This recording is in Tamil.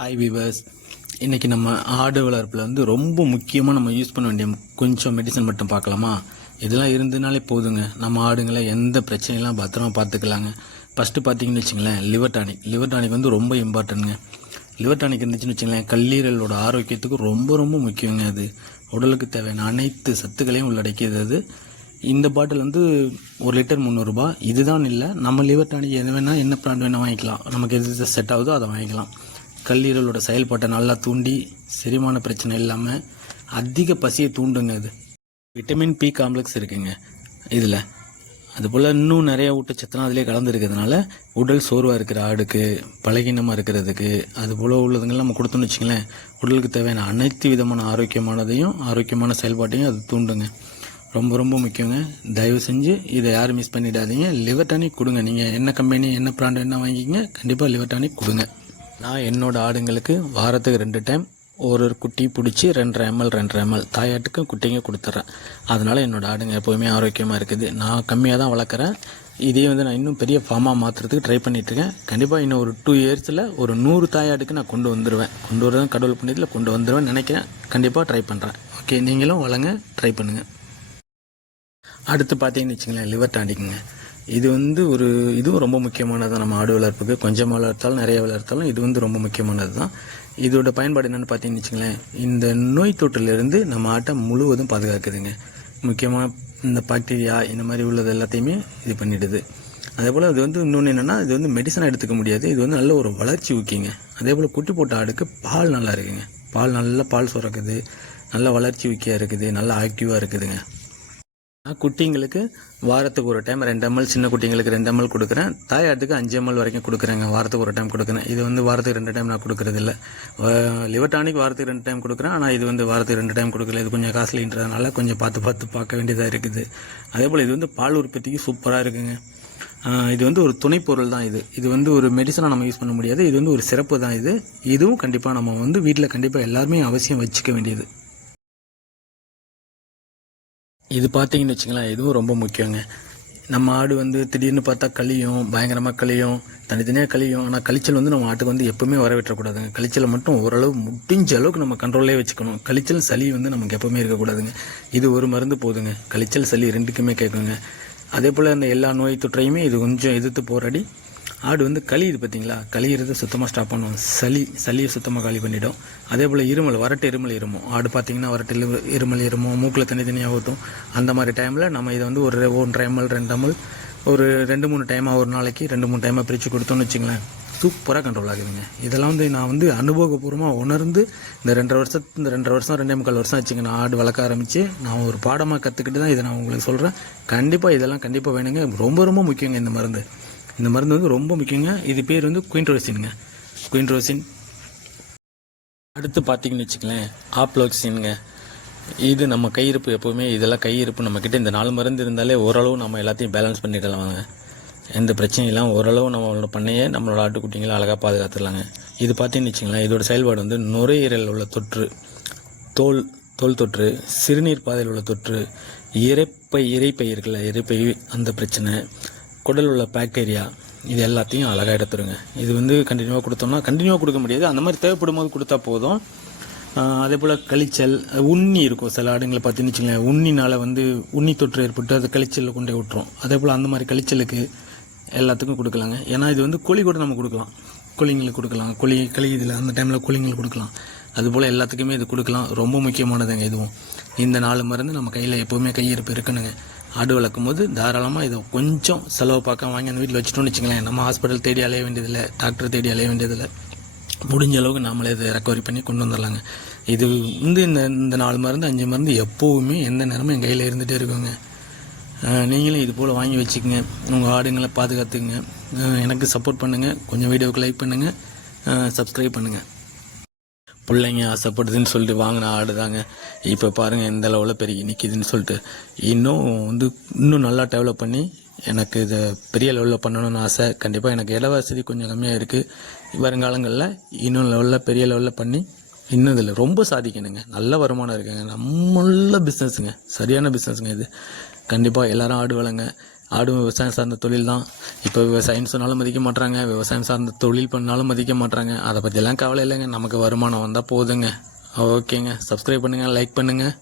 ஹாய் வீவர்ஸ் இன்றைக்கி நம்ம ஆடு வளர்ப்பில் வந்து ரொம்ப முக்கியமாக நம்ம யூஸ் பண்ண வேண்டிய கொஞ்சம் மெடிசன் மட்டும் பார்க்கலாமா? இதெல்லாம் இருந்ததுனாலே போதுங்க. நம்ம ஆடுங்களை எந்த பிரச்சனையெல்லாம் பத்திரமா பார்த்துக்கலாங்க. ஃபஸ்ட்டு பார்த்தீங்கன்னு வச்சுங்களேன் லிவர் டானிக் லிவர் டானிக் வந்து ரொம்ப இம்பார்ட்டன்ட்டுங்க லிவர் டானிக் இருந்துச்சுன்னு வச்சுங்களேன் கல்லீரலோட ஆரோக்கியத்துக்கு ரொம்ப ரொம்ப முக்கியங்க அது. உடலுக்கு தேவையான அனைத்து சத்துக்களையும் உள்ளடக்கியது அது. இந்த பாட்டில் வந்து ஒரு லிட்டர் முந்நூறுரூபா இதுதான் இல்லை நம்ம லிவர் டானிக் எது வேணால் என்ன பிராண்ட் வேணால் வாங்கிக்கலாம். நமக்கு எது செட் ஆகுதோ அதை வாங்கிக்கலாம். கல்லீரலோட செயல்பாட்டை நல்லா தூண்டி செரிமான பிரச்சனை இல்லாமல் அதிக பசியை தூண்டுங்க இது. விட்டமின் பி காம்ப்ளெக்ஸ் இருக்குங்க இதில். அதுபோல் இன்னும் நிறைய ஊட்டச்சத்துலாம் அதிலே கலந்துருக்கிறதுனால உடல் சோர்வாக இருக்கிற ஆடுக்கு பலகீனமாக இருக்கிறதுக்கு அதுபோல் உள்ளதுங்கெல்லாம் நம்ம கொடுத்தோம்னு வச்சுங்களேன் உடலுக்கு தேவையான அனைத்து விதமான ஆரோக்கியமானதையும் ஆரோக்கியமான செயல்பாட்டையும் அது தூண்டுங்க. ரொம்ப ரொம்ப முக்கியங்க. தயவு செஞ்சு இதை யாரும் மிஸ் பண்ணிடாதீங்க. லிவர் டானிக் கொடுங்க. நீங்கள் என்ன கம்பெனி என்ன ப்ராண்ட் என்ன வாங்கிக்கிங்க கண்டிப்பாக லிவர் டானிக் கொடுங்க. நான் என்னோடய ஆடுங்களுக்கு வாரத்துக்கு ரெண்டு டைம் ஒரு ஒரு குட்டி பிடிச்சி ரெண்டரை எம்எல் ரெண்டரை எம்எல் தாயாட்டுக்கும் குட்டிங்க கொடுத்துட்றேன் அதனால் என்னோடய ஆடுங்க எப்போவுமே ஆரோக்கியமாக இருக்குது. நான் கம்மியாக தான் வளர்க்குறேன். இதே வந்து நான் இன்னும் பெரிய ஃபார்மாக மாற்றுறதுக்கு ட்ரை பண்ணிகிட்ருக்கேன் கண்டிப்பாக இன்னும் ஒரு டூ இயர்ஸில் ஒரு நூறு தாயாட்டுக்கு நான் கொண்டு வந்துடுவேன் கொண்டு வரதான் கடவுள் பண்ணியதில் கொண்டு வந்துடுவேன் நினைக்கிறேன். கண்டிப்பாக ட்ரை பண்ணுறேன் ஓகே நீங்களும் வளங்க ட்ரை பண்ணுங்கள் அடுத்து பார்த்தீங்கன்னு வச்சுங்களேன் லிவர் டாண்டிக்குங்க இது வந்து ஒரு இதுவும் ரொம்ப முக்கியமானது தான். நம்ம ஆடு வளர்ப்புக்கு கொஞ்சமாக வளர்த்தாலும் நிறைய வளர்த்தாலும் இது வந்து ரொம்ப முக்கியமானது தான். இதோட பயன்பாடு என்னென்னு பார்த்தீங்கன்னு வச்சுங்களேன் இந்த நோய் தொற்றிலிருந்து நம்ம ஆட்டை முழுவதும் பாதுகாக்குதுங்க. முக்கியமாக இந்த பாக்டீரியா இந்த மாதிரி உள்ளது எல்லாத்தையுமே இது பண்ணிடுது. அதே போல் இது வந்து இன்னொன்று என்னென்னா இது வந்து மெடிசனாக எடுத்துக்க முடியாது. இது வந்து நல்ல ஒரு வளர்ச்சி ஊக்கிங்க. அதே போல் குட்டி போட்ட ஆடுக்கு பால் நல்லா இருக்குங்க. பால் நல்லா பால் சுரக்குது. நல்ல வளர்ச்சி ஊக்கியாக இருக்குது. நல்லா ஆக்டிவாக இருக்குதுங்க. குட்டிங்களுக்கு வாரத்துக்கு ஒரு டைம் ரெண்டு எம்எல் சின்ன குட்டிங்களுக்கு ரெண்டு எம்எல் கொடுக்குறேன். தாயாட்டுக்கு அஞ்சு எம்எல் வரைக்கும் கொடுக்குறேங்க. வாரத்துக்கு ஒரு டைம் கொடுக்குறேன். இது வந்து வாரத்துக்கு ரெண்டு டைம் நான் கொடுக்குறது இல்லை லிவர் டானிக் வாரத்துக்கு ரெண்டு டைம் கொடுக்குறேன். ஆனால் இது வந்து வாரத்துக்கு ரெண்டு டைம் கொடுக்கல. இது கொஞ்சம் காஸ்ட்லின்றதுனால கொஞ்சம் பார்த்து பார்த்து பார்க்க வேண்டியதாக இருக்குது. அதே போல் இது வந்து பால் உற்பத்திக்கு சூப்பராக இருக்குங்க. இது வந்து ஒரு துணைப்பொருள் தான் இது. இது வந்து ஒரு மெடிசனாக நம்ம யூஸ் பண்ண முடியாது. இது வந்து ஒரு சிறப்பு தான் இது. இதுவும் கண்டிப்பாக நம்ம வந்து வீட்டில் கண்டிப்பாக எல்லாருமே அவசியம் வச்சுக்க வேண்டியது. இது பார்த்தீங்கன்னு வச்சுங்களேன் இதுவும் ரொம்ப முக்கியங்க. நம்ம ஆடு வந்து திடீர்னு பார்த்தா கழியும் பயங்கரமாக கழியும் தனித்தனியாக கழியும் ஆனால் கழிச்சல் வந்து நம்ம ஆட்டுக்கு வந்து எப்போவுமே வரவிட்டக்கூடாதுங்க கழிச்சலை மட்டும் ஓரளவு முடிஞ்ச அளவுக்கு நம்ம கண்ட்ரோல்லே வச்சுக்கணும். கழிச்சல் சளி வந்து நமக்கு எப்போவுமே இருக்கக்கூடாதுங்க. இது ஒரு மருந்து போதுங்க. கழிச்சல் சளி ரெண்டுக்குமே கேட்குங்க. அதே போல் அந்த எல்லா நோய் தொற்றையுமே இது கொஞ்சம் எதிர்த்து போராடி ஆடு வந்து கழியுது பார்த்தீங்களா கழியிறத சுத்தமாக ஸ்டாப் பண்ணுவோம் சளி சளியை சுத்தமாக காலி பண்ணிவிடும் அதே போல் இருமல் வரட்டு இருமல் இருமும். ஆடு பார்த்தீங்கன்னா வரட்டு இருமல் இருமும் மூக்கில் தனித்தனியாக ஊற்றும் அந்த மாதிரி டைமில் நம்ம இதை வந்து ஒரு ஒன்றரை எம்எல் ரெண்டு எம்எல் ஒரு ரெண்டு மூணு டைமாக ஒரு நாளைக்கு ரெண்டு மூணு டைமாக பிரித்து கொடுத்தோன்னு வச்சுங்களேன் சூப்பராக கண்ட்ரோல் ஆகுதுங்க. இதெல்லாம் வந்து நான் வந்து அனுபவபூர்வமாக உணர்ந்து இந்த ரெண்டரை வருஷம் இந்த ரெண்டரை வருஷம் ரெண்டே முக்கால் வருஷம் ஆச்சுங்க. நான் ஆடு வளர்க்க ஆரம்பித்து நான் ஒரு பாடமாக கற்றுக்கிட்டு தான் இதை நான் உங்களுக்கு சொல்கிறேன் கண்டிப்பாக இதெல்லாம் கண்டிப்பாக வேணுங்க. ரொம்ப ரொம்ப முக்கியங்க இந்த மருந்து. இந்த மருந்து வந்து ரொம்ப முக்கியங்க. இது பேர் வந்து குயின்ட்ரோசின்ங்க குயின்ட்ரோசின் அடுத்து பார்த்தீங்கன்னு வச்சுக்கலேன் ஆப்ளோக்சின்ங்க இது நம்ம கையிருப்பு எப்போவுமே இதெல்லாம் கையிருப்பு நம்மக்கிட்ட இந்த நாலு மருந்து இருந்தாலே ஓரளவு நம்ம எல்லாத்தையும் பேலன்ஸ் பண்ணிடலாம் எந்த பிரச்சனையும் ஓரளவு நம்மளோட பண்ணையே நம்மளோட ஆட்டுக்குட்டிங்களை அழகாக பாதுகாத்துடலாங்க. இது பார்த்தீங்கன்னு வச்சுங்களேன் இதோட செயல்பாடு வந்து நுரையீரல் உள்ள தொற்று தோல் தோல் தொற்று சிறுநீர் பாதையில் உள்ள தொற்று இறைப்பை இறைப்பை இருக்குல்ல இறைப்பை அந்த பிரச்சனை குடல் உள்ள பாக்டீரியா இது எல்லாத்தையும் அழகாக எடுத்துருங்க. இது வந்து கண்டினியூவாக கொடுத்தோம்னா கண்டினியூவாக கொடுக்க முடியாது. அந்த மாதிரி தேவைப்படும் போது கொடுத்தா போதும். அதே போல் கழிச்சல் உண்ணி இருக்கும். சில ஆடுங்களை பார்த்தீங்கன்னு வச்சுங்களேன் உண்ணினால் வந்து உண்ணி தொற்று ஏற்பட்டு அது கழிச்சலில் கொண்டே விட்டுரும். அதே போல் அந்த மாதிரி கழிச்சலுக்கு எல்லாத்துக்கும் கொடுக்கலாங்க. ஏன்னா இது வந்து கோழி கூட நம்ம கொடுக்கலாம். கோழிங்களுக்கு கொடுக்கலாம். கோழி இதில் அந்த டைமில் கோழிங்களுக்கு கொடுக்கலாம். அதுபோல் எல்லாத்துக்குமே இது கொடுக்கலாம். ரொம்ப முக்கியமானதுங்க இதுவும். இந்த நாலு மருந்து நம்ம கையில் எப்போவுமே கையிருப்பு இருக்கணுங்க. ஆடு வளர்க்கும் போது தாராளமாக இதை கொஞ்சம் செலவு பார்க்க வாங்கி அந்த வீட்டில் வச்சுட்டோம்னு வச்சுக்கலாம் நம்ம ஹாஸ்பிட்டல் தேடி அலைய வேண்டியதில்லை டாக்டர் தேடி அலைய வேண்டியதில்லை. முடிஞ்ச அளவுக்கு நாமளே இதை ரெக்கவரி பண்ணி கொண்டு வந்துடலாங்க. இது வந்து இந்த இந்த நாலு மருந்து அஞ்சு மருந்து எப்போவுமே எந்த நேரமும் என் கையில் இருந்துகிட்டே இருக்குங்க. நீங்களும் இது போல் வாங்கி வச்சுக்கோங்க. உங்கள் ஆடுங்களை பாதுகாத்துக்குங்க. எனக்கு சப்போர்ட் பண்ணுங்கள் கொஞ்சம் வீடியோவுக்கு லைக் பண்ணுங்கள் சப்ஸ்கிரைப் பண்ணுங்கள் பிள்ளைங்க ஆசைப்படுதுன்னு சொல்லிட்டு வாங்கின ஆடு தாங்க. இப்போ பாருங்கள் எந்த லெவலில் பெருகி நிற்கிதுன்னு சொல்லிட்டு. இன்னும் வந்து இன்னும் நல்லா டெவலப் பண்ணி எனக்கு இதை பெரிய லெவலில் பண்ணணும்னு ஆசை. கண்டிப்பாக எனக்கு இட வசதி கொஞ்சம் கம்மியாக இருக்குது வருங்காலங்களில் இன்னும் லெவலில் பெரிய லெவலில் பண்ணி இன்னும் இதில் ரொம்ப சாதிக்கணுங்க. நல்ல வருமானம் இருக்குங்க. நம்மள பிஸ்னஸுங்க சரியான பிஸ்னஸுங்க இது. கண்டிப்பாக எல்லோரும் ஆடு வளங்க. ஆடும் விவசாயம் சார்ந்த தொழில் தான். இப்போ விவசாயம்னு சொன்னாலும் மதிக்க மாட்றாங்க. விவசாயம் சார்ந்த தொழில் பண்ணாலும் மதிக்க மாட்டாங்க அதை பற்றிலாம் கவலை இல்லைங்க. நமக்கு வருமானம் வந்தால் போதுங்க. ஓகேங்க. சப்ஸ்கிரைப் பண்ணுங்கள் லைக் பண்ணுங்கள்